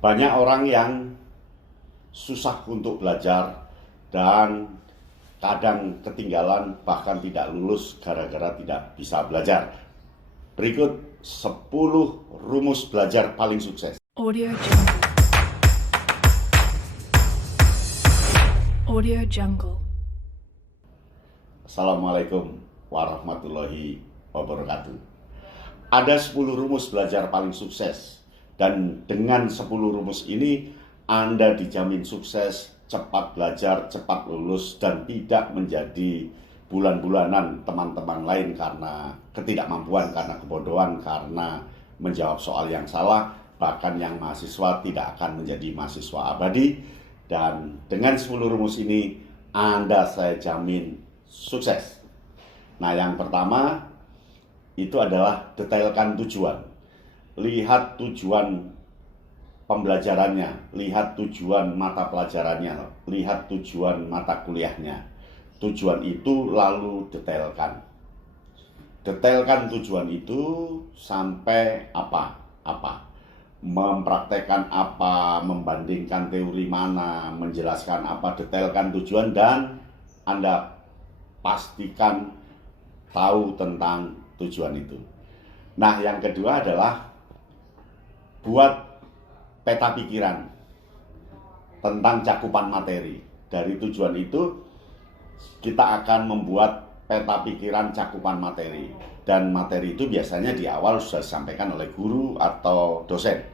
Banyak orang yang susah untuk belajar dan kadang ketinggalan bahkan tidak lulus gara-gara tidak bisa belajar. Berikut 10 rumus belajar paling sukses. Audio Jungle. Audio Jungle. Assalamualaikum warahmatullahi wabarakatuh. Ada 10 rumus belajar paling sukses, dan dengan 10 rumus ini Anda dijamin sukses, cepat belajar, cepat lulus, dan tidak menjadi bulan-bulanan teman-teman lain karena ketidakmampuan, karena kebodohan, karena menjawab soal yang salah. Bahkan yang mahasiswa tidak akan menjadi mahasiswa abadi. Dan dengan 10 rumus ini Anda saya jamin sukses. Nah, yang pertama itu adalah detailkan tujuan. Lihat tujuan pembelajarannya, lihat tujuan mata pelajarannya, lihat tujuan mata kuliahnya. Tujuan itu lalu detailkan. Detailkan tujuan itu sampai apa? Mempraktekkan apa, membandingkan teori mana, menjelaskan apa, detailkan tujuan, dan Anda pastikan tahu tentang tujuan itu. Nah, yang kedua adalah buat peta pikiran tentang cakupan materi. Dari tujuan itu kita akan membuat peta pikiran cakupan materi, dan materi itu biasanya di awal sudah disampaikan oleh guru atau dosen.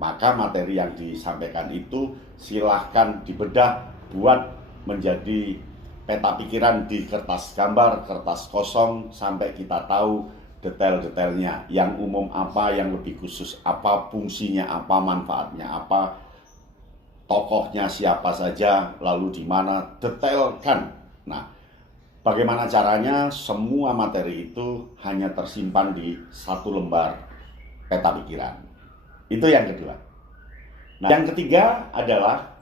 Maka materi yang disampaikan itu silahkan dibedah buat menjadi peta pikiran di kertas gambar, kertas kosong, sampai kita tahu detail-detailnya, yang umum apa, yang lebih khusus apa, fungsinya apa, manfaatnya apa, tokohnya siapa saja, lalu di mana, detailkan. Nah, bagaimana caranya? Semua materi itu hanya tersimpan di satu lembar peta pikiran. Itu yang kedua. Nah, yang ketiga adalah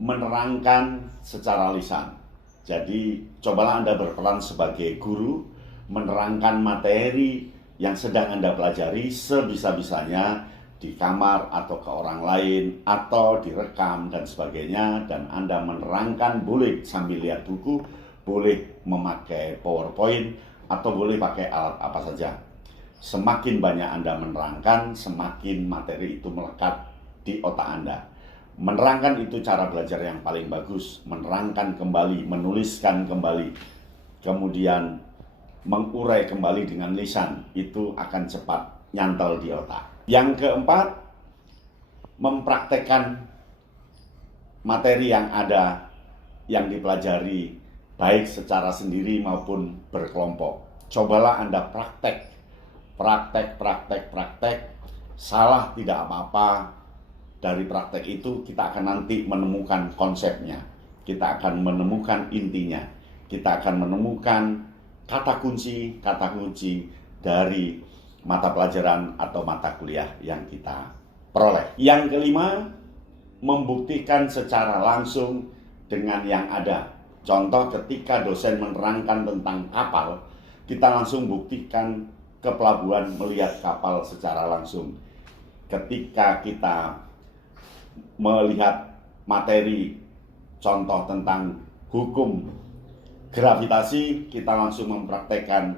menerangkan secara lisan. Jadi, cobalah Anda berperan sebagai guru, menerangkan materi yang sedang Anda pelajari sebisa-bisanya di kamar atau ke orang lain, atau direkam dan sebagainya, dan Anda menerangkan boleh sambil lihat buku, boleh memakai PowerPoint, atau boleh pakai alat apa saja. Semakin banyak Anda menerangkan, semakin materi itu melekat di otak Anda. Menerangkan itu cara belajar yang paling bagus. Menerangkan kembali, menuliskan kembali, kemudian mengurai kembali dengan lisan, itu akan cepat nyantol di otak. Yang keempat, mempraktekkan materi yang ada, yang dipelajari, baik secara sendiri maupun berkelompok. Cobalah Anda praktek. Salah tidak apa-apa. Dari praktek itu kita akan nanti menemukan konsepnya, kita akan menemukan intinya, kita akan menemukan kata kunci dari mata pelajaran atau mata kuliah yang kita peroleh. Yang kelima, membuktikan secara langsung dengan yang ada. Contoh, ketika dosen menerangkan tentang kapal, kita langsung buktikan ke pelabuhan melihat kapal secara langsung. Ketika kita melihat materi contoh tentang hukum gravitasi, kita langsung mempraktekkan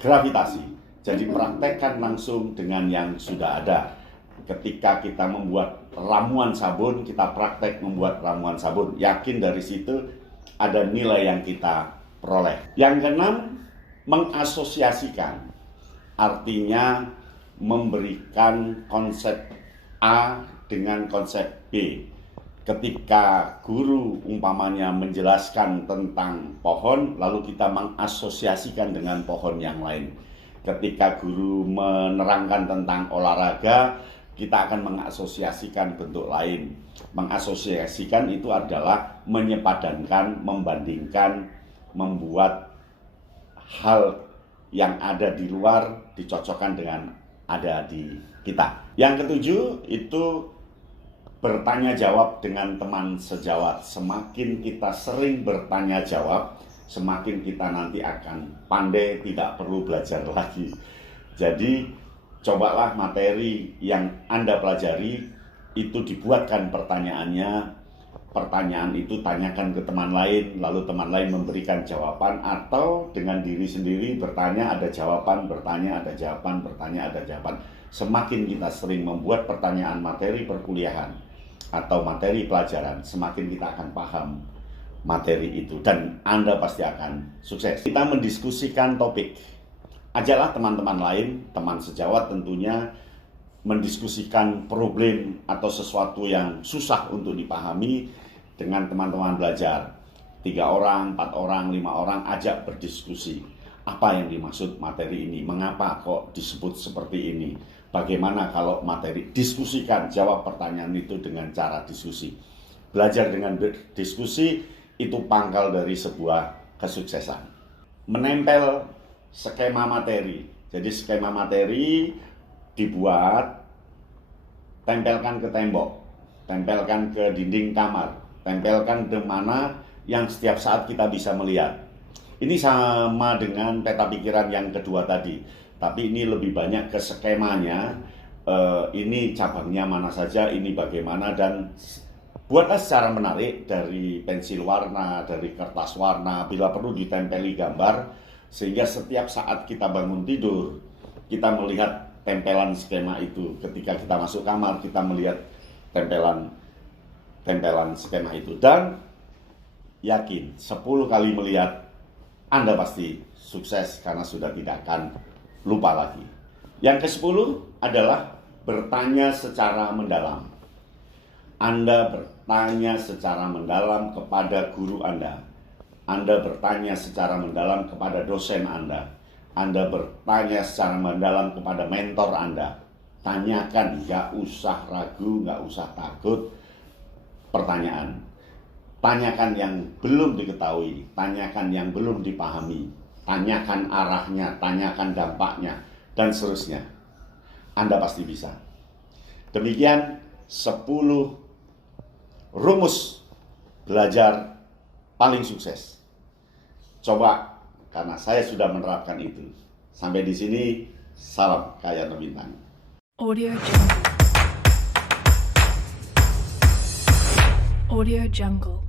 gravitasi. Jadi praktekkan langsung dengan yang sudah ada. Ketika kita membuat ramuan sabun, kita praktek membuat ramuan sabun. Yakin dari situ ada nilai yang kita peroleh. Yang keenam, mengasosiasikan. Artinya memberikan konsep A dengan konsep B. Ketika guru umpamanya menjelaskan tentang pohon, lalu kita mengasosiasikan dengan pohon yang lain. Ketika guru menerangkan tentang olahraga, kita akan mengasosiasikan bentuk lain. Mengasosiasikan itu adalah menyepadankan, membandingkan, membuat hal yang ada di luar dicocokkan dengan ada di kita. Yang ketujuh itu bertanya jawab dengan teman sejawat. Semakin kita sering bertanya jawab, semakin kita nanti akan pandai, tidak perlu belajar lagi. Jadi cobalah materi yang Anda pelajari itu dibuatkan pertanyaannya. Pertanyaan itu tanyakan ke teman lain, lalu teman lain memberikan jawaban, atau dengan diri sendiri bertanya ada jawaban, bertanya ada jawaban, bertanya ada jawaban. Semakin kita sering membuat pertanyaan materi perkuliahan atau materi pelajaran, semakin kita akan paham materi itu dan Anda pasti akan sukses. Kita mendiskusikan topik. Ajaklah teman-teman lain, teman sejawat tentunya, mendiskusikan problem atau sesuatu yang susah untuk dipahami dengan teman-teman belajar. 3 orang, 4 orang, 5 orang, ajak berdiskusi. Apa yang dimaksud materi ini? Mengapa kok disebut seperti ini? Bagaimana kalau materi? Diskusikan, jawab pertanyaan itu dengan cara diskusi. Belajar dengan berdiskusi itu pangkal dari sebuah kesuksesan. Menempel skema materi. Jadi skema materi dibuat, tempelkan ke tembok, tempelkan ke dinding kamar, tempelkan di mana yang setiap saat kita bisa melihat. Ini sama dengan peta pikiran yang kedua tadi, tapi ini lebih banyak ke skemanya. Ini cabangnya mana saja, ini bagaimana, dan buatlah secara menarik dari pensil warna, dari kertas warna, bila perlu ditempeli gambar, sehingga setiap saat kita bangun tidur, kita melihat tempelan skema itu. Ketika kita masuk kamar, kita melihat tempelan skema itu. Dan yakin 10 kali melihat, Anda pasti sukses karena sudah tidak akan lupa lagi. Yang ke-10 adalah bertanya secara mendalam. Anda bertanya secara mendalam kepada guru Anda. Anda bertanya secara mendalam kepada dosen Anda. Anda bertanya secara mendalam kepada mentor Anda. Tanyakan, nggak usah ragu, nggak usah takut. Pertanyaan. Tanyakan yang belum diketahui, tanyakan yang belum dipahami, tanyakan arahnya, tanyakan dampaknya, dan seterusnya. Anda pasti bisa. Demikian 10 rumus belajar paling sukses. Coba, karena saya sudah menerapkan itu. Sampai di sini, salam kaya Bintang. Audio Jungle. Audio Jungle.